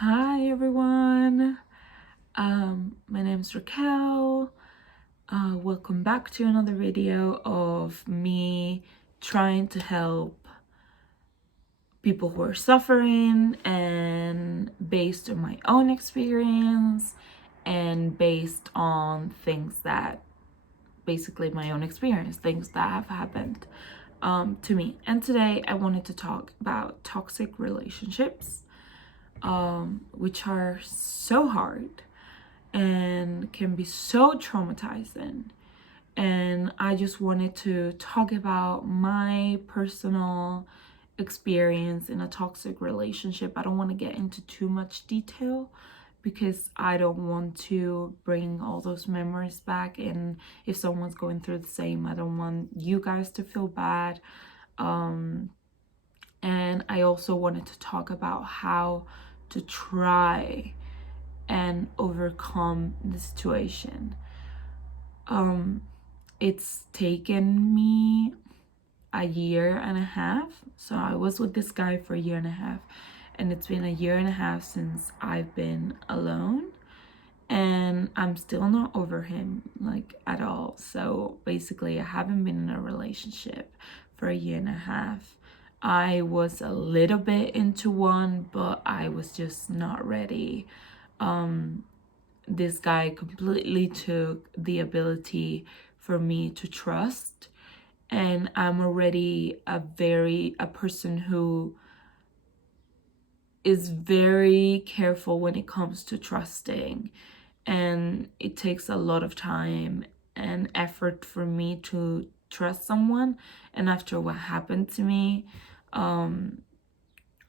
Hi everyone, my name is Raquel. Welcome back to another video of me trying to help people who are suffering, and based on my own experience and based on things that basically my own experience, things that have happened to me. And today I wanted to talk about toxic relationships, which are so hard and can be so traumatizing. And I just wanted to talk about my personal experience in a toxic relationship. I don't want to get into too much detail because I don't want to bring all those memories back. And if someone's going through the same, I don't want you guys to feel bad. And I also wanted to talk about how to try and overcome the situation. It's taken me a year and a half. So I was with this guy for a year and a half, and it's been a year and a half since I've been alone, and I'm still not over him, like, at all. So basically I haven't been in a relationship for a year and a half. I was a little bit into one, but I was just not ready. This guy completely took the ability for me to trust, and I'm already a person who is very careful when it comes to trusting, and it takes a lot of time and effort for me to trust someone. And after what happened to me,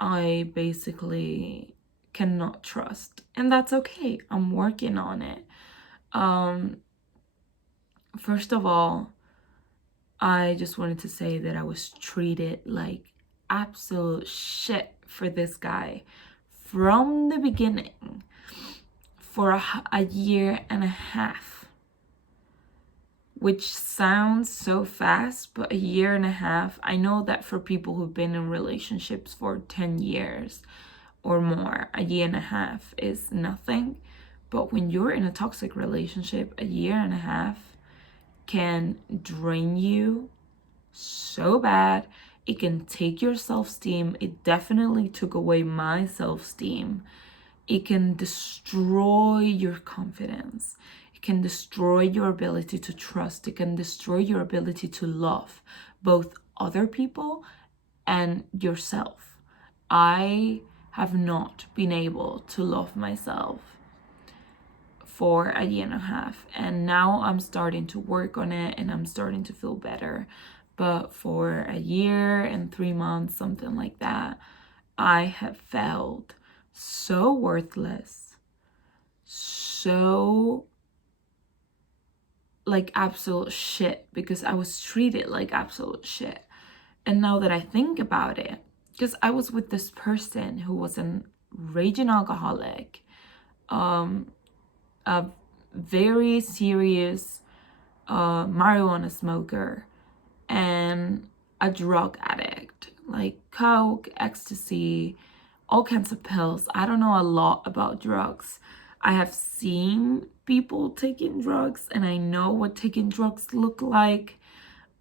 I basically cannot trust, and that's okay. I'm working on it. First of all, I just wanted to say that I was treated like absolute shit for this guy from the beginning for a year and a half, which sounds so fast, but a year and a half, I know that for people who've been in relationships for 10 years or more, a year and a half is nothing. But when you're in a toxic relationship, a year and a half can drain you so bad. It can take your self-esteem. It definitely took away my self-esteem. It can destroy your confidence. It can destroy your ability to trust. It can destroy your ability to love both other people and yourself. I have not been able to love myself for a year and a half, and now I'm starting to work on it and I'm starting to feel better. But for a year and 3 months, something like that, I have felt so worthless, so like absolute shit, because I was treated like absolute shit. And now that I think about it, because I was with this person who was a raging alcoholic, a very serious marijuana smoker, and a drug addict, like coke, ecstasy, all kinds of pills. I don't know a lot about drugs. I have seen people taking drugs and I know what taking drugs look like,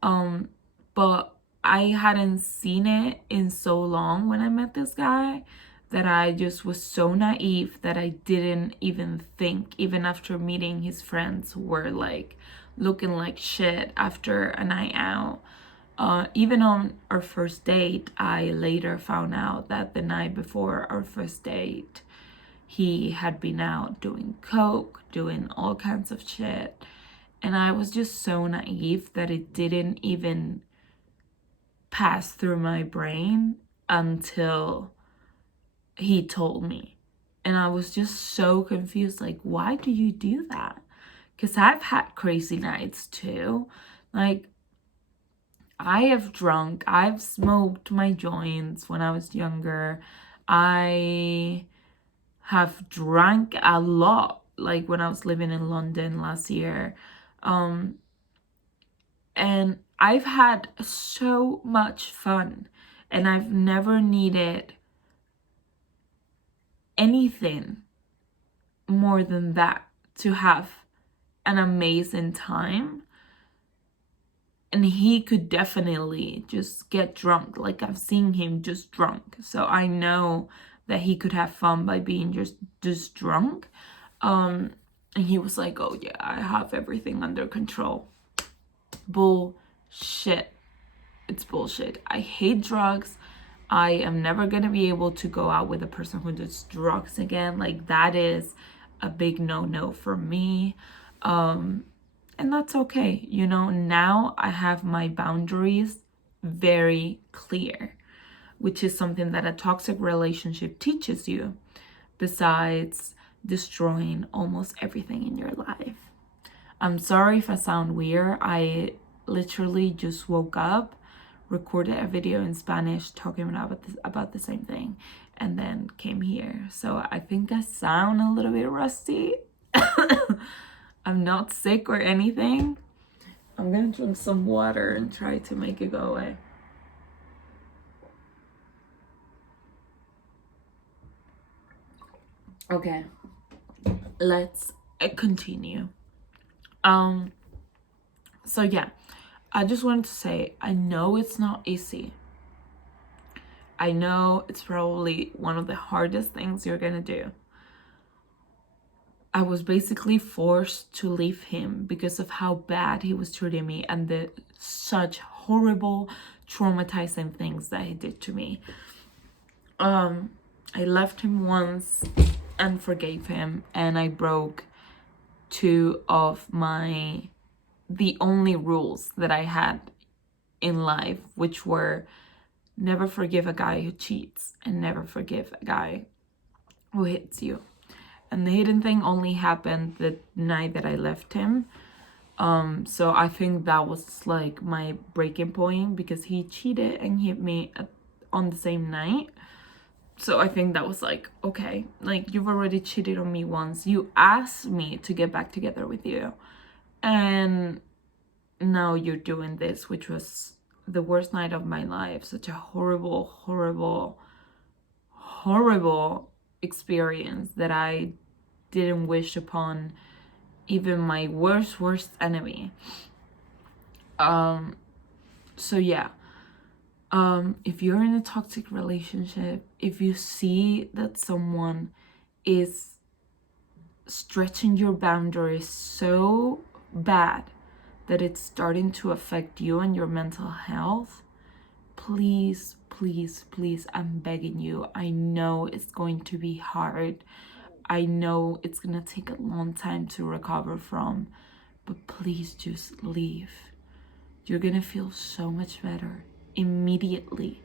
but I hadn't seen it in so long when I met this guy that I just was so naive that I didn't even think, even after meeting his friends who were like looking like shit after a night out. Even on our first date, I later found out that the night before our first date, he had been out doing coke, doing all kinds of shit. And I was just so naive that it didn't even pass through my brain until he told me. And I was just so confused, like, why do you do that? Because I've had crazy nights too. Like, I have drunk, I've smoked my joints when I was younger. I have drank a lot, like when I was living in London last year. And I've had so much fun, and I've never needed anything more than that to have an amazing time. And he could definitely just get drunk. Like, I've seen him just drunk. So I know that he could have fun by being just drunk. And he was like, oh yeah, I have everything under control. Bullshit. It's bullshit. I hate drugs. I am never gonna be able to go out with a person who does drugs again. Like, that is a big no-no for me. And that's okay. You know, now I have my boundaries very clear, which is something that a toxic relationship teaches you, besides destroying almost everything in your life. I'm sorry if I sound weird. I literally just woke up, recorded a video in Spanish talking about the same thing, and then came here. So I think I sound a little bit rusty. I'm not sick or anything. I'm gonna drink some water and try to make it go away. Okay, let's continue. So yeah, I just wanted to say, I know it's not easy. I know it's probably one of the hardest things you're gonna do. I was basically forced to leave him because of how bad he was treating me and the such horrible, traumatizing things that he did to me. I left him once and forgave him, and I broke two of the only rules that I had in life, which were never forgive a guy who cheats and never forgive a guy who hits you. And the hidden thing only happened the night that I left him. So I think that was like my breaking point, because he cheated and hit me on the same night. So I think that was like, okay, like, you've already cheated on me once. You asked me to get back together with you, and now you're doing this, which was the worst night of my life. Such a horrible, horrible, horrible experience that I didn't wish upon even my worst enemy. So yeah, if you're in a toxic relationship, if you see that someone is stretching your boundaries so bad that it's starting to affect you and your mental health, please, please, please, I'm begging you. I know it's going to be hard. I know it's gonna take a long time to recover from, but please just leave. You're gonna feel so much better immediately,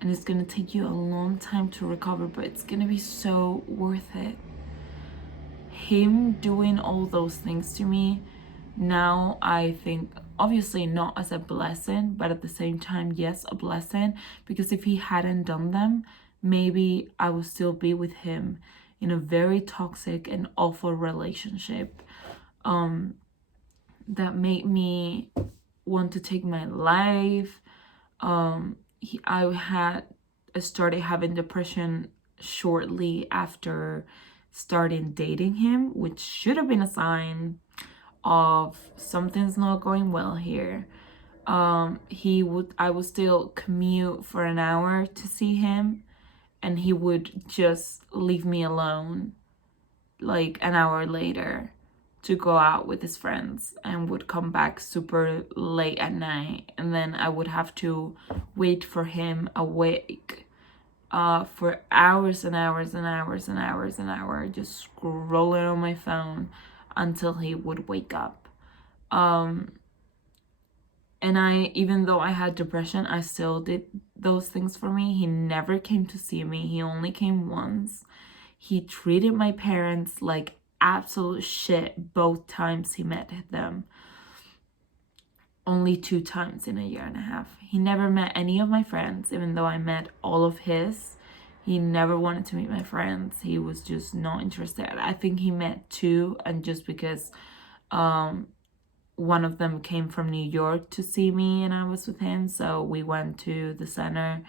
and it's gonna take you a long time to recover, but it's gonna be so worth it. Him doing all those things to me, now I think, obviously not as a blessing, but at the same time, yes, a blessing, because if he hadn't done them, maybe I would still be with him in a very toxic and awful relationship that made me want to take my life. I started having depression shortly after starting dating him, which should have been a sign of something's not going well here. I would still commute for an hour to see him, and he would just leave me alone like an hour later to go out with his friends, and would come back super late at night, and then I would have to wait for him awake for hours and hours and hours and hours and hours, just scrolling on my phone until he would wake up. And even though I had depression, I still did those things for me. He never came to see me. He only came once. He treated my parents like absolute shit both times he met them. Only 2 times in a year and a half. He never met any of my friends, even though I met all of his. He never wanted to meet my friends. He was just not interested. I think he met 2, and just because one of them came from New York to see me and I was with him, so we went to the center.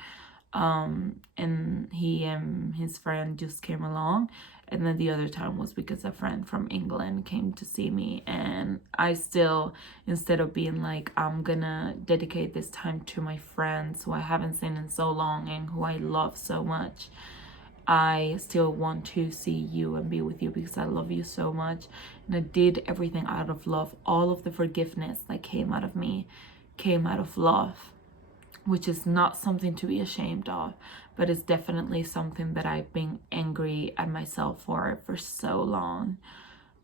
And he and his friend just came along. And then the other time was because a friend from England came to see me. And I still, instead of being like, I'm gonna dedicate this time to my friends who I haven't seen in so long and who I love so much, I still want to see you and be with you because I love you so much. And I did everything out of love. All of the forgiveness that came out of me came out of love, which is not something to be ashamed of, but it's definitely something that I've been angry at myself for so long,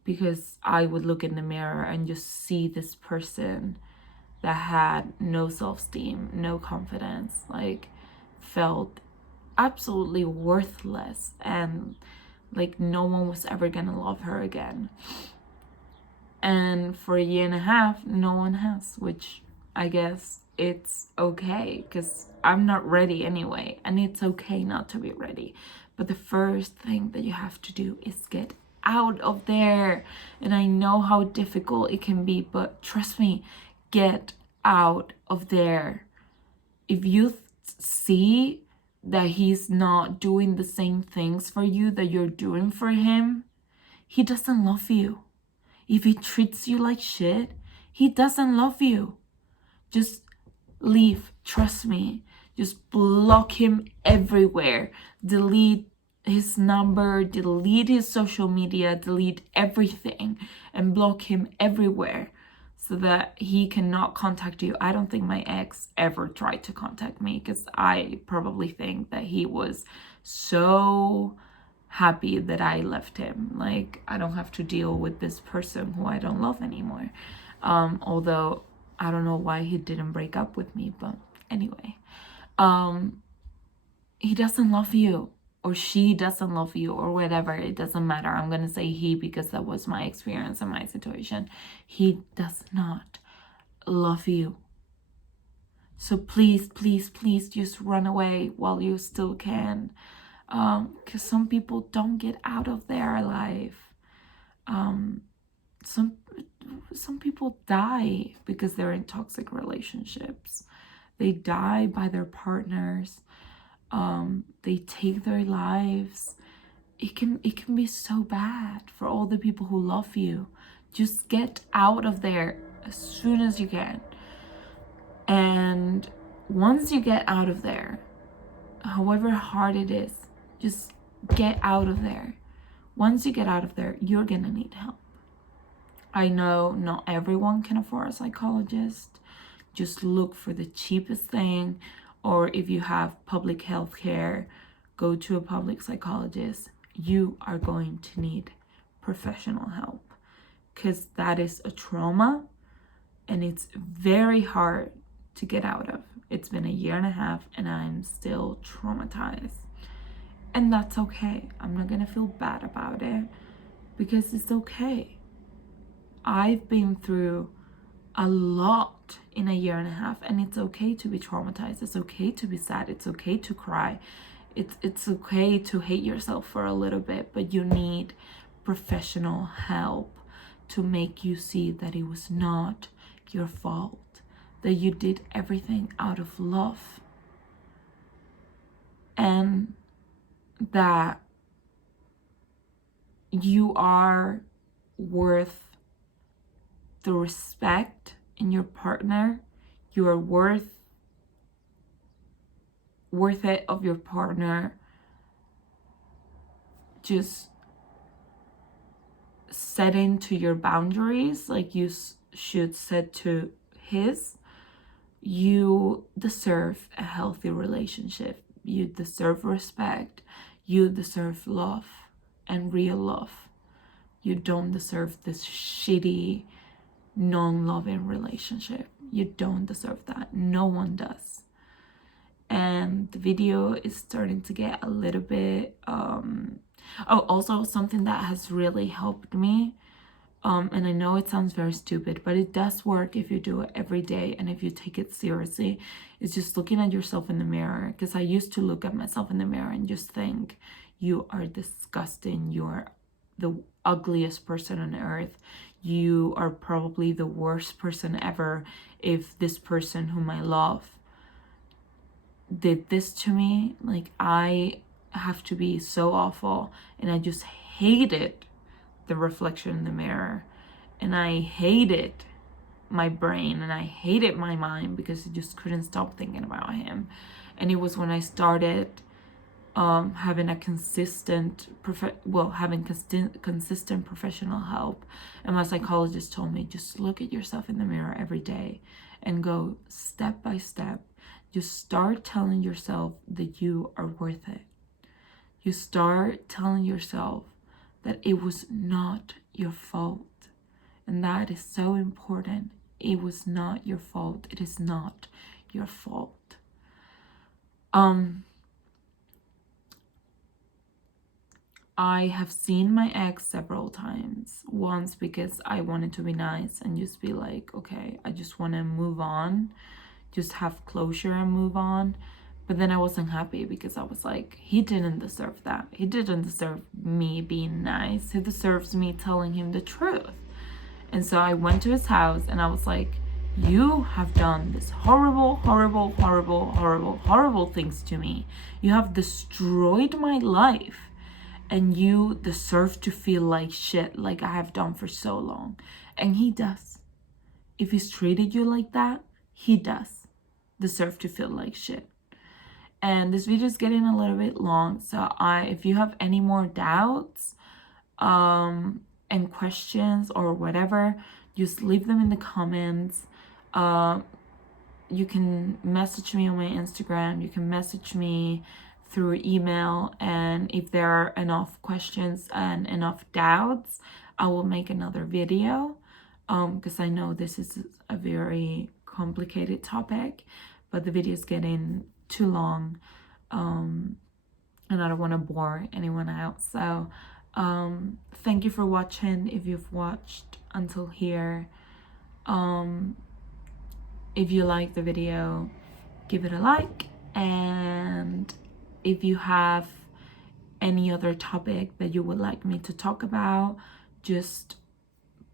because I would look in the mirror and just see this person that had no self-esteem, no confidence, like felt absolutely worthless, and like no one was ever gonna love her again. And for a year and a half, no one has, which I guess it's okay because I'm not ready anyway, and it's okay not to be ready. But the first thing that you have to do is get out of there. And I know how difficult it can be, but trust me, get out of there. If you see that he's not doing the same things for you that you're doing for him, he doesn't love you. If he treats you like shit, he doesn't love you. Just leave, trust me. Just block him everywhere. Delete his number, delete his social media, delete everything, and block him everywhere so that he cannot contact you. I don't think my ex ever tried to contact me because I probably think that he was so happy that I left him. Like, I don't have to deal with this person who I don't love anymore. Although I don't know why he didn't break up with me, but anyway, he doesn't love you, or she doesn't love you, or whatever. It doesn't matter. I'm gonna say he because that was my experience and my situation. He does not love you. So please, please, please just run away while you still can. Because some people don't get out of their life. Some people die because they're in toxic relationships. They die by their partners. They take their lives. It can be so bad for all the people who love you. Just get out of there as soon as you can. And once you get out of there, however hard it is, just get out of there. Once you get out of there, you're gonna need help. I know not everyone can afford a psychologist. Just look for the cheapest thing, or if you have public health care, go to a public psychologist. You are going to need professional help because that is a trauma and it's very hard to get out of. It's been a year and a half and I'm still traumatized. And that's okay. I'm not gonna feel bad about it because it's okay. I've been through a lot in a year and a half, and it's okay to be traumatized. It's okay to be sad. It's okay to cry. It's okay to hate yourself for a little bit, but you need professional help to make you see that it was not your fault, that you did everything out of love, and that you are worth the respect in your partner. You are worth it of your partner just setting to your boundaries like you should set to his. You deserve a healthy relationship. You deserve respect. You deserve love and real love. You don't deserve this shitty non-loving relationship. You don't deserve that. No one does. And the video is starting to get a little bit also something that has really helped me, and I know it sounds very stupid, but it does work if you do it every day and if you take it seriously. It's just looking at yourself in the mirror, because I used to look at myself in the mirror and just think, you are disgusting, you're the ugliest person on earth, you are probably the worst person ever if this person whom I love did this to me. Like, I have to be so awful. And I just hated the reflection in the mirror. And I hated my brain, and I hated my mind, because I just couldn't stop thinking about him. And it was when I started having a consistent professional help, and my psychologist told me, just look at yourself in the mirror every day and go step by step. Just start telling yourself that you are worth it. You start telling yourself that it was not your fault. And that is so important. It was not your fault. It is not your fault. I have seen my ex several times. Once because I wanted to be nice and just be like, okay, I just want to move on, just have closure and move on. But then I wasn't happy, because I was like, he didn't deserve that. He didn't deserve me being nice. He deserves me telling him the truth. And so I went to his house and I was like, you have done this horrible, horrible, horrible, horrible, horrible things to me. You have destroyed my life. And you deserve to feel like shit, like I have done for so long. And he does. If he's treated you like that, he does deserve to feel like shit. And this video is getting a little bit long, so if you have any more doubts and questions or whatever, just leave them in the comments. You can message me on my Instagram. You can message me through email, and if there are enough questions and enough doubts, I will make another video, because I know this is a very complicated topic, but the video is getting too long, and I don't want to bore anyone out. So thank you for watching. If you've watched until here, if you like the video, give it a like. And if you have any other topic that you would like me to talk about, just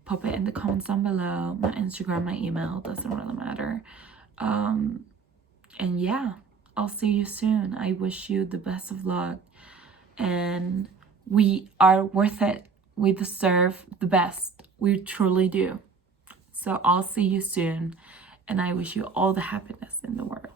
pop it in the comments down below. My Instagram, my email, doesn't really matter. And yeah, I'll see you soon. I wish you the best of luck, and we are worth it. We deserve the best. We truly do. So I'll see you soon, and I wish you all the happiness in the world.